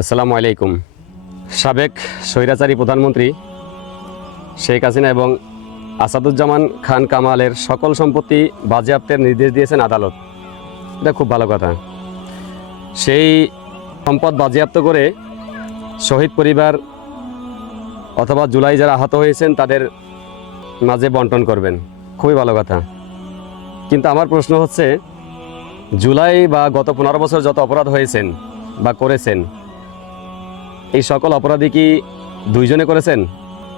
আসসালামু আলাইকুম। সাবেক স্বৈরাচারী প্রধানমন্ত্রী শেখ হাসিনা এবং আসাদুজ্জামান খান কামালের সকল সম্পত্তি বাজেয়াপ্তের নির্দেশ দিয়েছেন আদালত। এটা খুব ভালো কথা। সেই সম্পদ বাজেয়াপ্ত করে শহীদ পরিবার অথবা জুলাই যারা আহত হয়েছেন তাদের মাঝে বন্টন করবেন, খুবই ভালো কথা। কিন্তু আমার প্রশ্ন হচ্ছে, জুলাই বা গত 15 বছর যত অপরাধ হয়েছেন বা করেছেন, এই সকল অপরাধী কি দুইজনে করেছেন,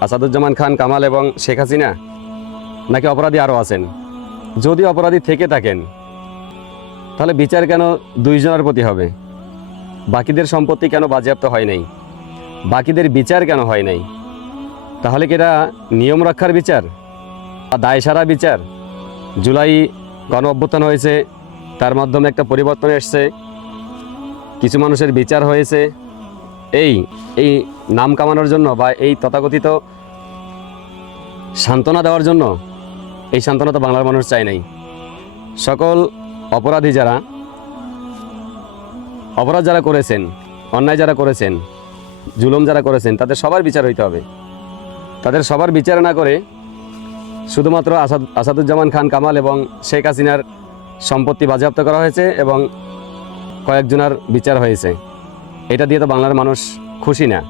আসাদুজ্জামান খান কামাল এবং শেখ হাসিনা, নাকি অপরাধী আরও আছেন? যদি অপরাধী থেকে থাকেন তাহলে বিচার কেন দুইজনের প্রতি হবে? বাকিদের সম্পত্তি কেন বাজেয়াপ্ত হয় নাই? বাকিদের বিচার কেন হয় নাই? তাহলে কি এটা নিয়ম রক্ষার বিচার বা দায়সারা বিচার? জুলাই গণ অভ্যুত্থান হয়েছে, তার মাধ্যমে একটা পরিবর্তন এসছে, কিছু মানুষের বিচার হয়েছে, এই নাম কামানোর জন্য বা এই তথাকথিত সান্ত্বনা দেওয়ার জন্য? এই সান্ত্বনা তো বাংলার মানুষ চায় নাই। সকল অপরাধী যারা অপরাধ যারা করেছেন, অন্যায় যারা করেছেন, জুলুম যারা করেছেন, তাদের সবার বিচার হইতে হবে। তাদের সবার বিচার না করে শুধুমাত্র আসাদুজ্জামান খান কামাল এবং শেখ হাসিনার সম্পত্তি বাজেয়াপ্ত করা হয়েছে এবং কয়েকজনের বিচার হয়েছে, এটা দিয়ে তো বাংলার মানুষ খুশি না।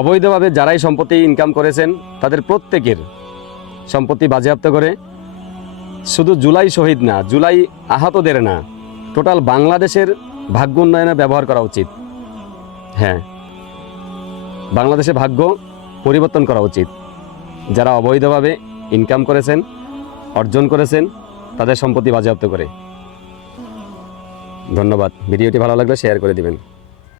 অবৈধভাবে যারাই সম্পত্তি ইনকাম করেছেন তাদের প্রত্যেকের সম্পত্তি বাজেয়াপ্ত করে শুধু জুলাই শহীদ না, জুলাই আহতদের না, টোটাল বাংলাদেশের ভাগ্য উন্নয়নে ব্যবহার করা উচিত। হ্যাঁ, বাংলাদেশের ভাগ্য পরিবর্তন করা উচিত। যারা অবৈধভাবে ইনকাম করেছেন, অর্জন করেছেন, তাদের সম্পত্তি বাজেয়াপ্ত করে। ধন্যবাদ। ভিডিওটি ভালো লাগলে শেয়ার করে দিবেন।